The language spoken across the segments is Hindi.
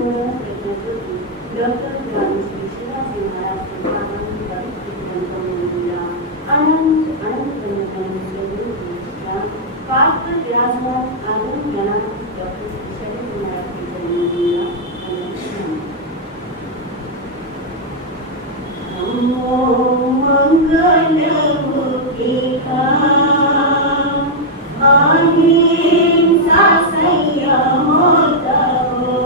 दोनों प्रश्नों की डॉक्टर ज्ञानी श्री शिवा जी महाराज के आनंद ग्रंथों में दिया अनंत अनंत पात्र विराजमान आनंद ज्ञान डॉक्टर शिवा जी महाराज के जन्म दिया मंगल मुक्तिका अहिंसा संयम तपो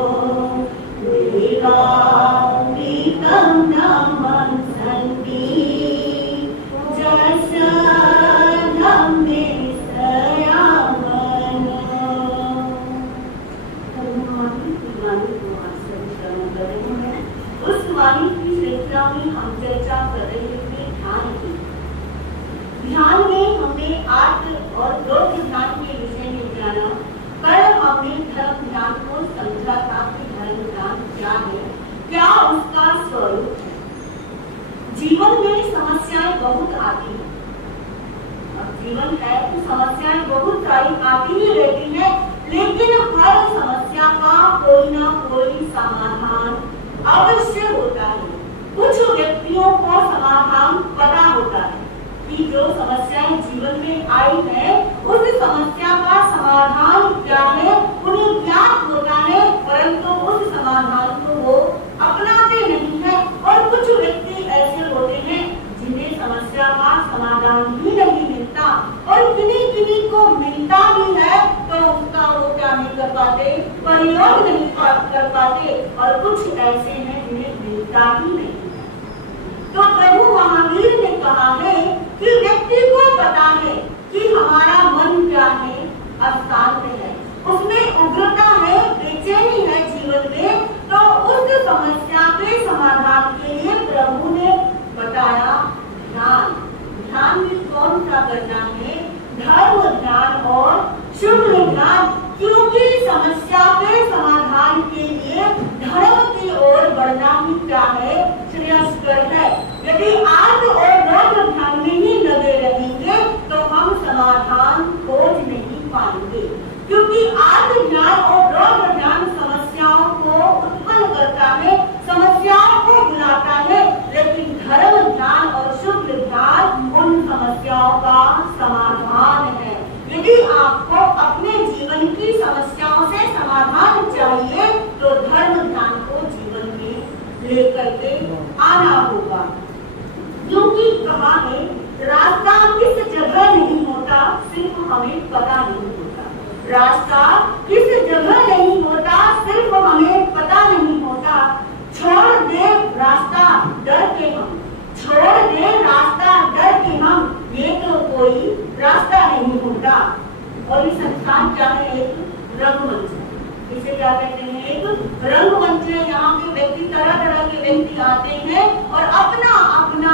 विवेकामृतं नमः सन्ति जस धम्मे सयामन। उस वाणी की श्रृंखला में हम चर्चा कर रहे थे ध्यान की। ध्यान में हमने आत्म और लोक ध्यान के विषय में जाना, पर हमने धर्म ध्यान को समझा था कि धर्म ध्यान क्या है, क्या उसका स्वरूप है। जीवन में समस्याएं बहुत आती हैं। अब जीवन है तो समस्याएं बहुत सारी आती ही रहती है, लेकिन हर समस्या का कोई ना कोई समाधान अवश्य होता है। कुछ व्यक्तियों को समाधान पता होता है कि जो समस्याएं जीवन में आई है उस समस्या का समाधान क्या है, उन्हें ज्ञात होता है, परंतु उस समाधान को वो अपनाते नहीं है। और कुछ व्यक्ति ऐसे होते हैं जिन्हें समस्या का समाधान ही नहीं मिलता, और किन्हीं को मिलता भी है तो उसका वो क्या नहीं कर पाते, प्रयोग नहीं कर पाते, और कुछ ऐसे हैं जिन्हें मिलता ही नहीं। तो प्रभु महावीर ने कहा है कि व्यक्ति को पता है कि हमारा मन क्या है, अशांत है, उसमें उग्रता है, बेचैनी है जीवन में, तो उस समस्या के समाधान के लिए प्रभु ने बताया ध्यान। ध्यान में कौन सा करना है, धर्म ध्यान और शुक्ल ध्यान, क्योंकि समस्या के समाधान के लिए धर्म की ओर बढ़ना ही क्या है, श्रेयस्कर है। यदि आत्म और लोक ध्यान में ही लगे रहेंगे तो हम समाधान खोज नहीं पाएंगे, क्योंकि आत्म ज्ञान और लोक ध्यान समस्याओं को उत्पन्न करता है, समस्याओं को बुलाता है, लेकिन धर्म ध्यान और शुक्ल ध्यान उन समस्याओं का समाधान है। यदि आपको अपने जीवन की समस्याओं से समाधान चाहिए तो धर्म ध्यान को जीवन में लेकर के आना होगा, क्योंकि कहा है रास्ता किस जगह नहीं होता, सिर्फ हमें पता नहीं होता। रास्ता किस जगह नहीं होता, सिर्फ हमें पता नहीं होता। छोड़ दे रास्ता डर के हम, छोड़ दे रास्ता डर के हम, ये तो कोई रास्ता नहीं होता। और ये संस्थान क्या है, एक रंगमंच है। इसे क्या कहते हैं, एक रंगमंच है। यहाँ पे व्यक्ति तरह तरह के व्यक्ति आते हैं और अपना अपना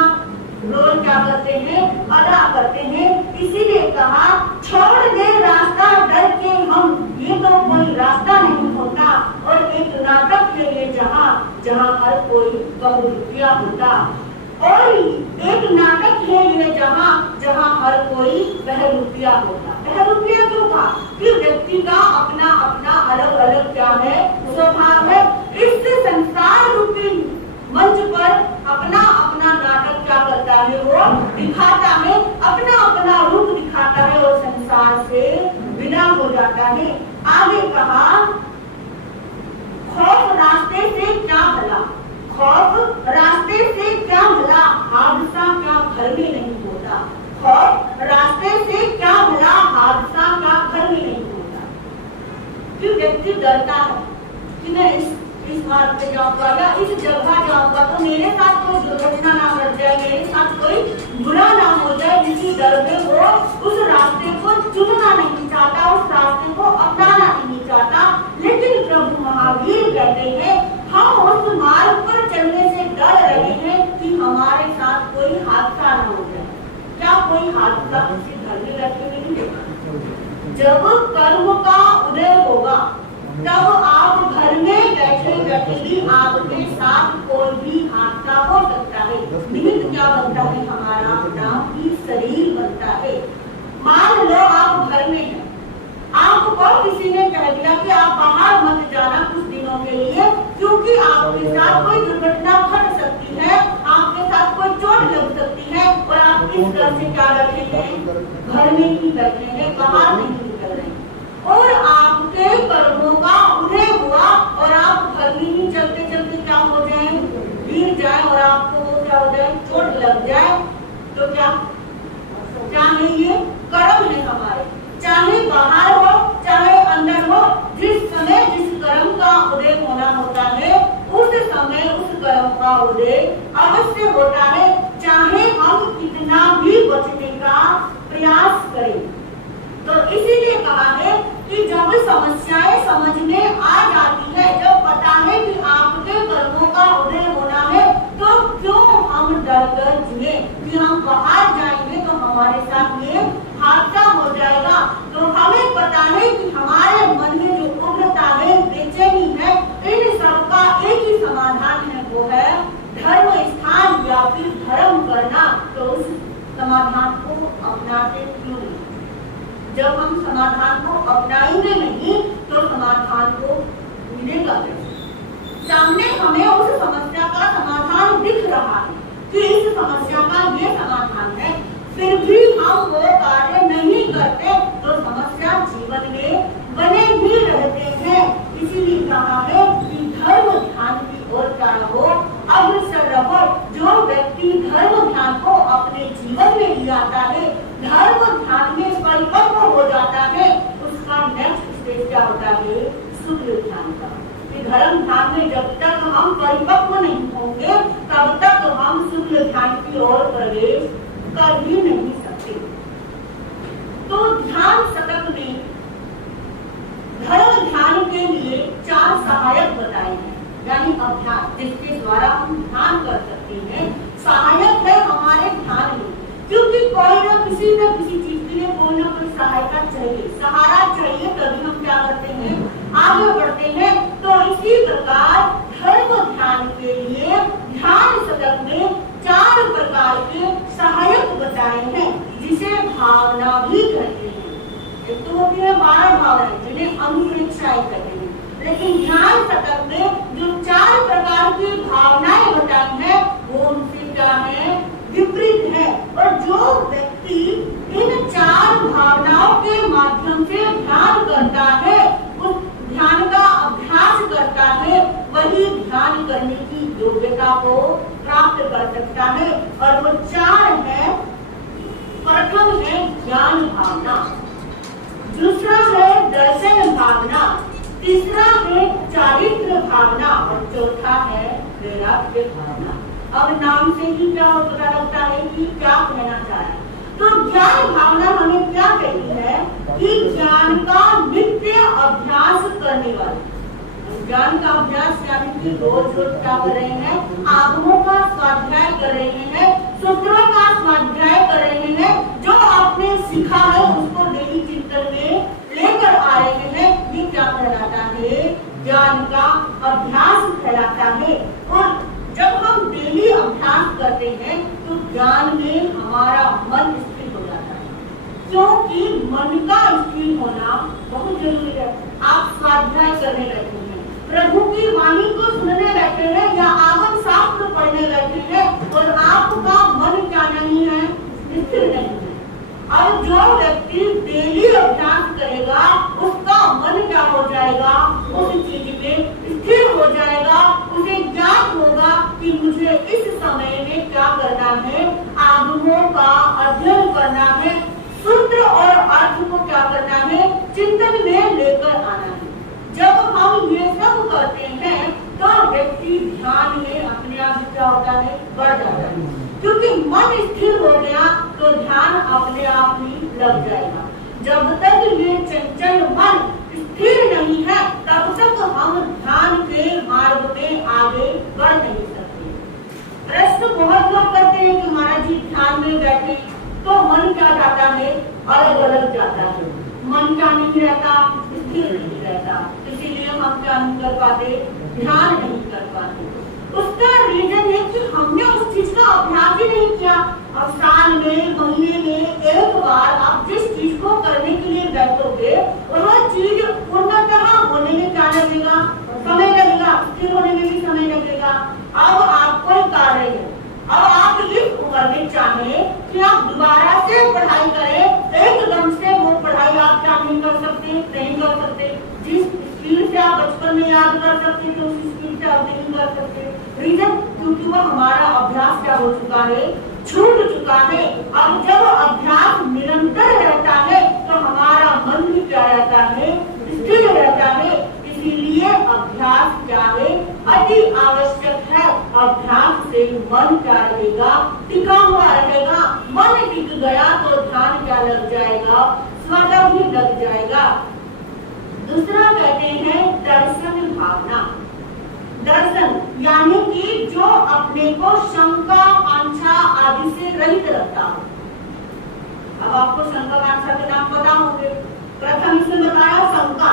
रोल क्या करते हैं, अदा करते हैं। इसीलिए कहा छोड़ दे रास्ता डर के हम, ये तो कोई रास्ता नहीं होता। और एक नाटक है ये जहाँ हर कोई बहुरूपिया होता, और एक नाटक है ये जहाँ हर कोई बहरूपिया होता। बहरूपिया क्यों था कि व्यक्ति का अपना अपना अलग अलग क्या है, स्वभाव है। इस संसार रूपी मंच पर अपना अपना नाटक क्या करता है, वो दिखाता है, अपना अपना रूप दिखाता है और संसार से विदा हो जाता है। आगे कहा खौफ रास्ते से क्या भला, खौफ रास्ते से क्या भला, हादसा क्या घर में नहीं होता। खौफ रास्ते से क्या भला, हादसा क्या घर में नहीं होता। क्यों व्यक्ति डरता है कि मैं इस मार्ग पे जाऊंगा या इस जगह जाऊंगा तो मेरे साथ कोई दुर्घटना ना घट जाए, मेरे साथ कोई बुरा ना हो जाए। इसी डर में वो उस रास्ते को चुनना नहीं चाहता, उस रास्ते को अपनाना नहीं चाहता। लेकिन प्रभु महावीर कहते हैं हम उस मार्ग पर चलने से डर रहे हैं कि हमारे साथ कोई हादसा न हो जाए। क्या कोई हादसा किसी घर में बैठे नहीं देखा? जब कर्म का उदय होगा तब आप घर में बैठे बैठे भी आपके साथ कोई भी हादसा हो सकता है। निमित्त क्या बनता है, हमारा नाम ही शरीर बनता है। मान लो आप घर में हैं, आपको किसी ने कह दिया कि आप बाहर मत जाना कुछ दिनों के लिए, क्योंकि आपके साथ कोई दुर्घटना घट सकती है, आपके साथ कोई चोट लग सकती है और आप इस तरह से क्या बैठे हैं, घर में ही बैठे हैं, बाहर नहीं निकल रहे हैं और आपके कर्मों का उदय हुआ और आप घर में ही चलते चलते क्या हो जाए, गिर जाए और आपको क्या हो जाए, चोट लग जाए, तो क्या चाहे ये कर्म है हमारे, चाहे बाहर हो चाहे अंदर हो, जिस समय जिस कर्म का उदय होना होता है उस समय उस कर्म का उदय अवश्य होता है, चाहे हम कितना भी बचने का प्रयास करें। तो इसीलिए कहा है कि जब समस्याएं समझ में आ जाती है, जब पता है कि आपके कर्मों का उदय होना है, तो क्यों हम डर कर जिए कि हम बाहर जाएंगे तो हमारे साथ ये हादसा हो जाएगा। तो हमें पता है कि हमारे मन में जो उग्रता है, बेचैनी है, इन सब का एक ही समाधान है, वो है धर्म स्थान या फिर धर्म करना। तो उस समाधान को अपनाते क्यों नहीं? जब हम समाधान को अपनाएंगे नहीं तो समाधान को मिलेगा कैसे? सामने हमें उस समस्या का समाधान दिख रहा है कि इस समस्या का ये समाधान है, फिर भी हम वो कार्य नहीं करते तो समस्या जीवन में बने ही रहते हैं। इसीलिए कहा है कि धर्म ध्यान की ओर क्या रहो, अग्रसर रहो। जो व्यक्ति धर्म ध्यान को अपने जीवन में ले आता है, धर्म ध्यान में परिपक्व हो जाता है, उसका नेक्स्ट स्टेज क्या होता है, शुक्ल ध्यान का। धर्म ध्यान में जब तक हम परिपक्व नहीं होंगे तब तक हम शुक्ल ध्यान की ओर प्रवेश कर ही नहीं सकते। तो ध्यान शतक में धर्म ध्यान के लिए 4 सहायक बताए हैं, यानी अभ्यास जिसके द्वारा हम ध्यान कर सकते हैं, सहायक है हमारे ध्यान में। क्योंकि कोई न किसी चीज के लिए कोई ना कोई सहायता चाहिए, सहारा चाहिए, तभी हम क्या करते हैं, आगे बढ़ते हैं। तो इसी प्रकार धर्म ध्यान के लिए ध्यान शतक में 4 प्रकार के सहायक बताए हैं, जिसे भावना भी कहते हैं। एक तो होती है 12 भावनाएं जिन्हें अनुप्रेक्षाएं कहते हैं, लेकिन ध्यान शतक में जो 4 प्रकार की भावनाएं बताई हैं वो उनसे क्या है, विपरीत है। और जो व्यक्ति इन 4 भावनाओं के माध्यम से ध्यान करता है, उस ध्यान का अभ्यास करता है, वही ध्यान करने की योग्यता को प्राप्त कर सकता है। और वो 4 है, प्रथम है ज्ञान भावना, दूसरा है दर्शन भावना, तीसरा है चारित्र भावना और चौथा है वैराग्य भावना। अब नाम से ही क्या पता लगता है कि क्या कहना चाह रहा है। तो ज्ञान भावना हमें क्या कहती है कि ज्ञान का नित्य अभ्यास करने वाले, ज्ञान का अभ्यास यानी कि रोज रोज क्या कर रहे हैं, आगमों का स्वाध्याय कर रहे हैं, सूत्रों का स्वाध्याय कर रहे हैं, जो आपने सीखा है उसको डेली चिंतन में लेकर आ रहे हैं। ये क्या कहलाता है, ज्ञान का अभ्यास कहलाता है। और जब हम डेली अभ्यास करते हैं तो ज्ञान में हमारा मन स्थिर हो जाता है, क्योंकि मन का स्थिर होना बहुत जरूरी है। आप स्वाध्याय करने बैठे हैं, प्रभु की वाणी को सुनने बैठे हैं या आगम शास्त्र पढ़ने बैठे हैं और आपका मन क्या नहीं है, स्थिर नहीं है। और जो व्यक्ति डेली अभ्यास करेगा उसका मन क्या हो जाएगा, उस चीज में स्थिर हो जाएगा, उसे ज्ञात होगा कि मुझे इस समय में क्या करना है, आगमों का अध्ययन करना है, सूत्र और अर्थ को क्या करना है, चिंतन में लेकर आना है। जब हम ये सब करते हैं तो व्यक्ति ध्यान में अपने आप क्या होता है, बढ़ जाता है, क्योंकि मन स्थिर हो गया तो ध्यान अपने आप ही लग जाएगा। जब तक ये चंचल मन स्थिर नहीं है तब तक हम ध्यान के मार्ग में आगे बढ़ नहीं सकते। प्रश्न बहुत लोग करते हैं कि महाराज जी ध्यान में बैठे तो मन क्या जाता है, अलग अलग जाता है, मन क्या नहीं रहता, स्थिर नहीं रहता, इसीलिए हम क्या नहीं कर पाते, ध्यान नहीं कर पाते। उसका रीजन है कि हमने उस चीज का अभ्यास ही नहीं किया। अब साल में, महीने में एक बार आप जिस चीज को करने के लिए बैठोगे वह चीज पूर्णतः होने में क्या लगेगा, समय लगेगा, स्थिर होने में भी बचपन में याद कर सकते थे उस स्पीड से अब नहीं कर सकते। रीजन क्योंकि वो हमारा अभ्यास क्या हो चुका है, छूट चुका है। अब जब अभ्यास निरंतर रहता है तो हमारा मन भी क्या रहता है, स्थिर रहता है। इसीलिए अभ्यास क्या है, अति आवश्यक है। अभ्यास से मन क्या रहेगा, टिका हुआ रहेगा। मन टिक गया तो ध्यान क्या लग जाएगा, स्वतः भी लग जाएगा। दूसरा कहते हैं दर्शन भावना। दर्शन यानी कि जो अपने को शंका आंशा आदि से रहित रखता हो। अब आपको शंका आंशा के नाम पता होंगे। प्रथम इसमें बताया शंका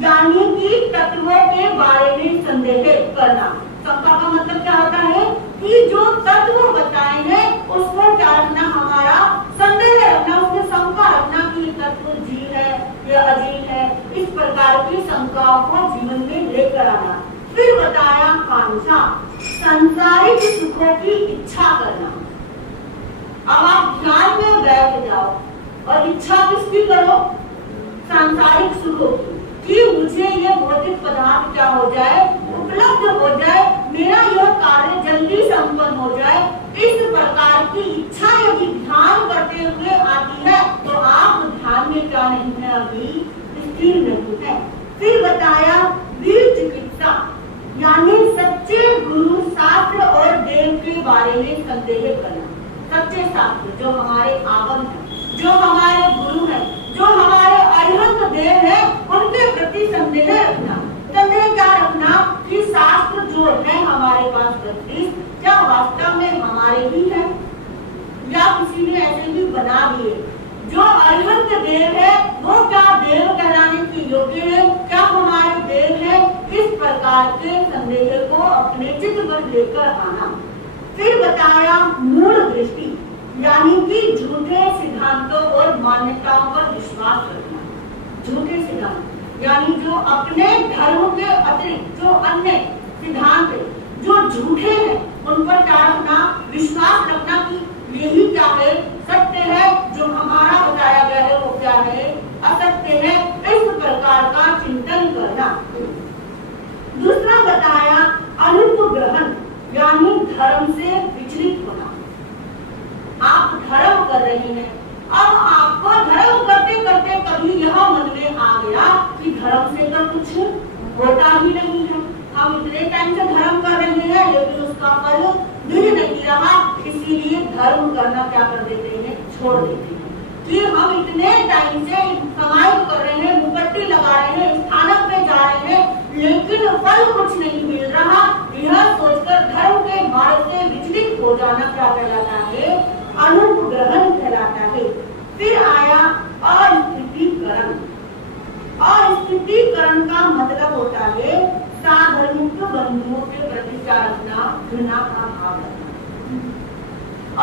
यानी कि तत्वों के बारे में संदेह करना। शंका का मतलब क्या होता है कि जो तत्व बताए हैं उसको क्या रखना, हमारा संदेह रखना, उसमें शंका रखना कि ये तत्व जी है या अजीब है। इस प्रकार की शंकाओं को जीवन में लेकर आना। फिर बताया कांक्षा, संसारिक सुखों की इच्छा करना। अब आप ध्यान में बैठ जाओ और इच्छा किसकी करो, सांसारिक सुखों की, कि मुझे ये भौतिक पदार्थ क्या हो जाए, उपलब्ध हो जाए, मेरा यह कार्य जल्दी संपन्न हो जाए। इस प्रकार की इच्छा यदि ध्यान करते हुए आती है तो आप ध्यान में क्या नहीं है, अभी स्थिर नहीं है। फिर बताया वीर चिकित्सा यानी सच्चे गुरु शास्त्र और देव के बारे में संदेह करना। सच्चे शास्त्र जो हमारे आगम है, जो हमारे गुरु है, जो हमारे अरिहंत देव है, उनके प्रति संदेह रखना। संदेह क्या रखना कि शास्त्र जो है हमारे पास 32 क्या वास्तव में हमारे ही है या किसी ने ऐसे ही बना दिए। जो अरिहंत देव है वो क्या देव कहलाने के योग्य है, क्या हमारे देव है। इस प्रकार के संदेह को अपने चित्त पर लेकर आना। फिर बताया मूल दृष्टि यानी कि झूठे सिद्धांतों और मान्यताओं पर विश्वास रखना। झूठे सिद्धांत यानी जो अपने धर्म के अतिरिक्त जो अन्य सिद्धांत जो झूठे हैं उन पर क्या रखना, विश्वास रखना कि यही क्या है, सत्य है, जो हमारा बताया गया है वो क्या है, असत्य है। इस प्रकार का चिंतन करना। दूसरा बताया अनुपग्रहण यानी धर्म से विचलित होना। आप धर्म कर रहे हैं, अब आपको धर्म करते करते कभी यह मन में आ गया कि धर्म से तो कुछ होता ही नहीं है। हम इतने टाइम से धर्म कर रहे हैं लेकिन उसका फल मिल नहीं रहा, इसीलिए धर्म करना क्या कर देते हैं, छोड़ देते हैं। कि हम इतने टाइम से कमाई कर रहे हैं, मुकट्टी लगा रहे हैं, स्थानक में जा रहे हैं, लेकिन फल कुछ नहीं मिल रहा। यह सोचकर धर्म के मार्ग से विचलित हो जाना क्या कहलाता है, अनुपग्रहण कहलाता है। फिर आया अस्थितीकरण। अस्थितीकरण का मतलब होता है साधर्मिक बंधुओं के प्रति क्या रखना, घृणा का भाव रखना।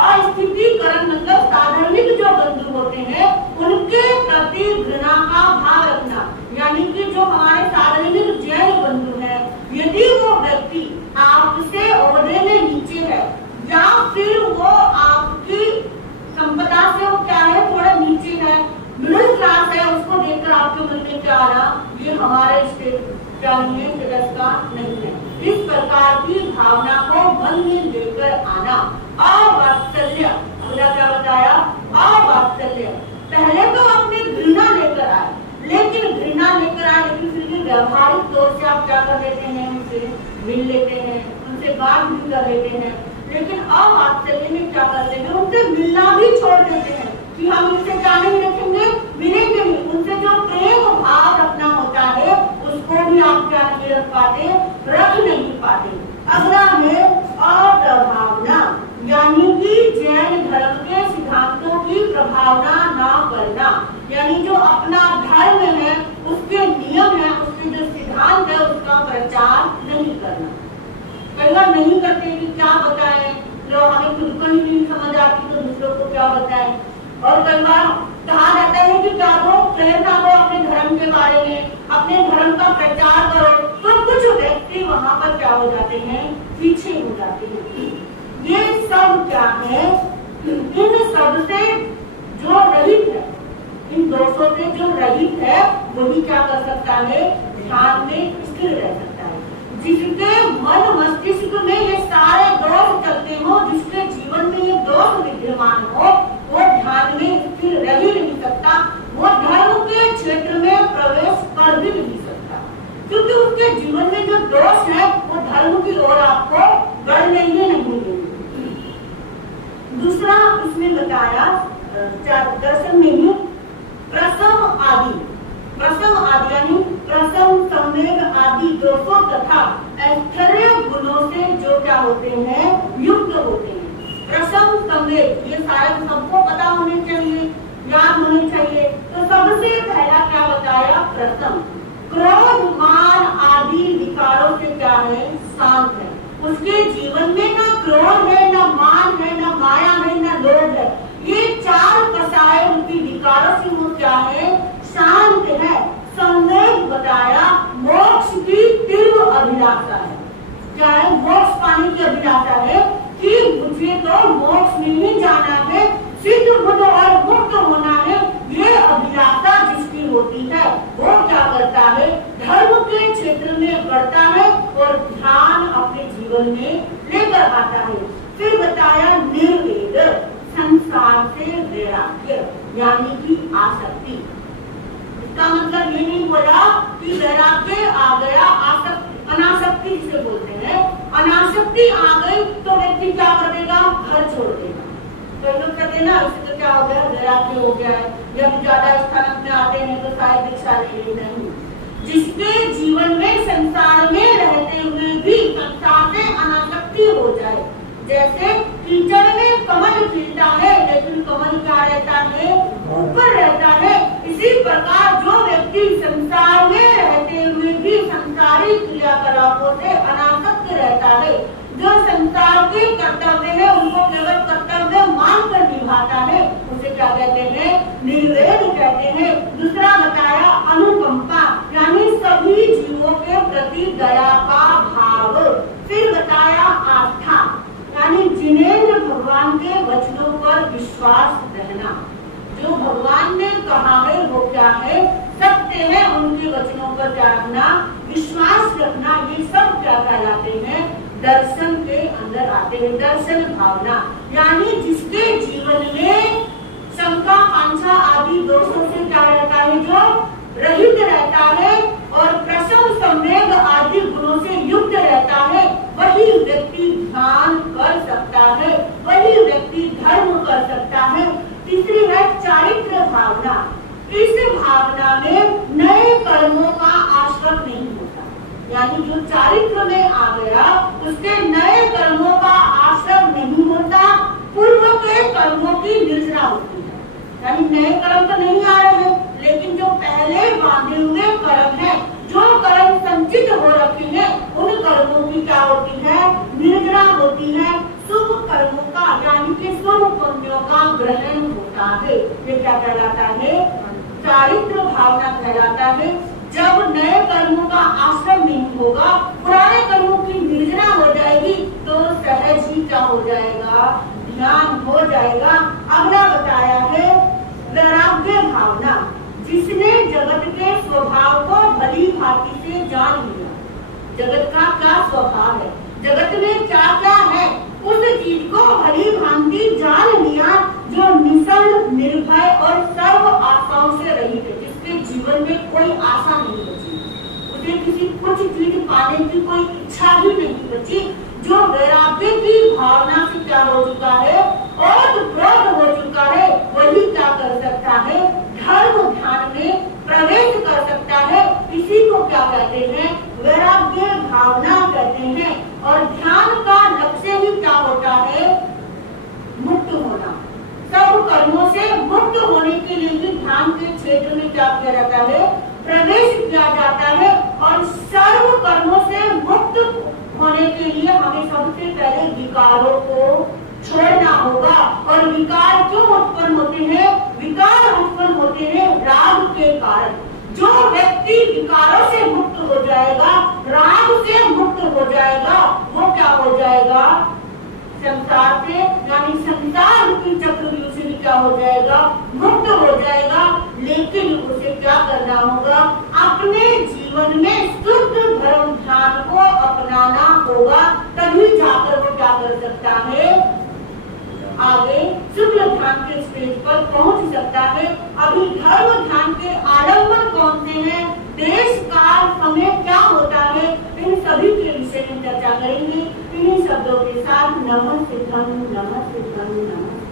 अस्थितीकरण मतलब साधर्मिक जो बंधु होते हैं उनके प्रति घृणा का भाव रखना। यानी कि जो हमारे साधर्मिक जैन बंधु हैं, यदि वो व्यक्ति आपसे ओहदे में नीचे है या फिर वो आपकी संपदा से वो क्या है, थोड़ा नीचे है, मिडिल क्लास है, उसको देखकर आपके मन में क्या आ रहा, ये हमारे स्टेट क्या नहीं है, स्टेटस का नहीं है। इस प्रकार की भावना को मन में लेकर आना। अवात्सल्य, अगला क्या बताया, अवात्सल्य। पहले तो अपनी घृणा लेकर आए, लेकिन घृणा लेकर आए लेकिन फिर भी व्यवहारिक तौर से आप क्या कर लेते हैं, उनसे मिल लेते हैं, उनसे बात भी कर लेते हैं। लेकिन अवात्सल्य में क्या करते हैं, उनसे मिलना भी छोड़ देते हैं कि हम इनसे क्या नहीं रखेंगे, मिलेंगे नहीं। उनसे जो प्रेम भाव रखना होता है उसको भी आप क्या नहीं रख पाते, रख नहीं पाते। अगला है अप्रभावना यानी कि जैन धर्म के सिद्धांतों की प्रभावना ना करना। यानी जो अपना धर्म है, उसके नियम है, उसके जो सिद्धांत है उसका प्रचार नहीं करना। कई बार नहीं करते कि क्या बताएं, जो हमें खुद को ही नहीं समझ आती तो दूसरों को क्या बताएं। और कई बार कहा जाता है कि क्या दो, प्रेरणा दो अपने धर्म के बारे में, अपने धर्म का प्रचार करो, तो कुछ व्यक्ति वहां पर क्या हो जाते हैं, पीछे हो जाते हैं। ये सब क्या है, इन सब से जो रहित है, इन दोषों से जो रहित है वही क्या कर सकता है, ध्यान में स्थिर रह सकता है। जिसके मन मस्तिष्क में ये सारे दोष चलते हो, जिसके जीवन में ये दोष विद्यमान हो, वो ध्यान में स्थिर रह ही नहीं सकता, वो धर्म के क्षेत्र में प्रवेश कर भी नहीं सकता, क्योंकि उसके जीवन में जो दोष है वो धर्म की ओर आपको बढ़ने ही नहीं देंगे। दूसरा इसमें बताया दर्शन में ही प्रसम आदि यानी प्रसम, संवेग आदि दोषों तथा ऐश्वर्य गुणों से जो क्या होते हैं, युक्त होते हैं। प्रसम, संवेग ये सारे सबको पता होने चाहिए, याद होने चाहिए। तो सबसे पहला क्या बताया, प्रसम। क्रोध, मान आदि विकारों से क्या है, शांत है। उसके जीवन में ना क्रोध है, ना मान है, ना माया है, ना लोभ है। ये चार कसाय उनकी विकारों से वो क्या है, शांत है। संवेग बताया, मोक्ष की तीव्र अभिलाषा है। क्या है, मोक्ष पाने की अभिलाषा है कि मुझे तो मोक्ष में ही जाना है, सिद्ध बुद्ध और मुक्त होना है। ये अभिलाषा जिसकी होती है वो क्या करता है, धर्म के क्षेत्र में बढ़ता है और ध्यान अपने जीवन में लेकर आता है। फिर बताया निर्वेद, संसार से वैराग्य यानी कि आसक्ति। इसका मतलब ये नहीं बोला कि वैराग्य आ गया, आसक्ति अनासक्ति जिसे बोलते हैं, अनासक्ति आ गई तो व्यक्ति क्या कर देगा, घर छोड़ देगा। तो लोग कहते हैं ना, इससे तो क्या हो गया, वैराग्य हो गया है, या ज्यादा स्थान में आते हैं तो शायद दीक्षा ले ली। नहीं, जिसके जीवन में संसार में रहते हुए भी संसार से अनासक्ति हो जाए, जैसे कीचड़ में कमल खिलता है लेकिन कमल क्या रहता है, ऊपर रहता है। इसी प्रकार जो व्यक्ति संसार में रहते हुए भी संसारिक क्रियाकलापों से अनासक्त रहता है, जो संसार के कर्तव्य है उनको केवल कर्तव्य मानकर निभाता है, उसे क्या कहते हैं, निर्वेद कहते हैं। दूसरा बताया अनुकंपा यानी सभी जीवों के प्रति दया का भाव। फिर बताया आस्था यानी जिनेंद्र भगवान के वचनों पर विश्वास रहना। जो भगवान ने कहा है वो क्या है, सत्य है, उनके वचनों पर क्या रखना, विश्वास रखना। ये सब क्या कहलाते हैं, दर्शन के अंदर आते हैं। दर्शन भावना यानी जिसके जीवन में शंका, आंछा आदि दोषों से क्या रहता है, जो रहित रहता है और प्रसन्न, संवेग आदि गुणों से युक्त रहता है, वही व्यक्ति ध्यान कर सकता है, वही व्यक्ति धर्म कर सकता है। तीसरी है चारित्र भावना। इस भावना में नए कर्मों का आश्रम नहीं होता, यानी जो चारित्र में आ गया उसके नए कर्मों का आश्रम नहीं होता, पूर्व के कर्मों की निर्जरा होती है। यानी नए कर्म तो नहीं आ रहे हैं, लेकिन जो पहले बांधे हुए कर्म है, जो कर्म संचित हो रखे हैं, उन कर्मों की क्या होती है, निर्जरा होती है। शुभ कर्मों का यानी कि शुभ पुण्यों का ग्रहण होता है। ये क्या कहलाता है, चारित्र भावना कहलाता है। जब नए कर्मों का आश्रम नहीं होगा, पुराने कर्मों की निर्जरा हो जाएगी, तो सहज ही क्या हो जाएगा, ध्यान हो जाएगा। अगला बताया है वैराग्य भावना, जिसने जगत के स्वभाव को भली भांति से जान लिया। जगत का क्या स्वभाव है, जगत में क्या क्या है, उस चीज को भली भांति जान लिया, जो निसंग, निर्भय और सर्व आशाओं से रहित है, जिसके जीवन में कोई आशा नहीं बची, उसे किसी कुछ चीज पाने की कोई इच्छा ही नहीं बची। जो वैराग्य की भावना से क्या हो चुका है, और प्रोध हो चुका है, वही क्या कर सकता है, धर्म ध्यान में प्रवेश कर सकता है। इसी को क्या कहते हैं, वैराग्य भावना कहते हैं। और ध्यान का लक्ष्य ही क्या होता है, मुक्त होना। सब कर्मों से मुक्त होने के लिए ही ध्यान के क्षेत्र में क्या किया जाता है, प्रवेश किया जाता है। और सर्व कर्मों से मुक्त होने के लिए हमें सबसे पहले विकारों को छोड़ना होगा। और विकार क्यों उत्पन्न होते हैं, विकार उत्पन्न होते हैं राग के कारण। जो व्यक्ति विकारों से मुक्त हो जाएगा, राग से मुक्त हो जाएगा, वो क्या हो जाएगा, संसार से यानी संसार की चक्रव्यूह से क्या हो जाएगा, मुक्त हो जाएगा। लेकिन उसे क्या करना होगा, अपने जीवन में सकता है, आगे शुक्ल ध्यान के स्टेज पर पहुंच सकता है। अभी धर्म ध्यान के आलंबन कौन से हैं, देश काल समय क्या होता है, इन सभी के विषय में चर्चा करेंगे। इन्हीं शब्दों के साथ नमः सिद्धम नमः सिद्धम नमः।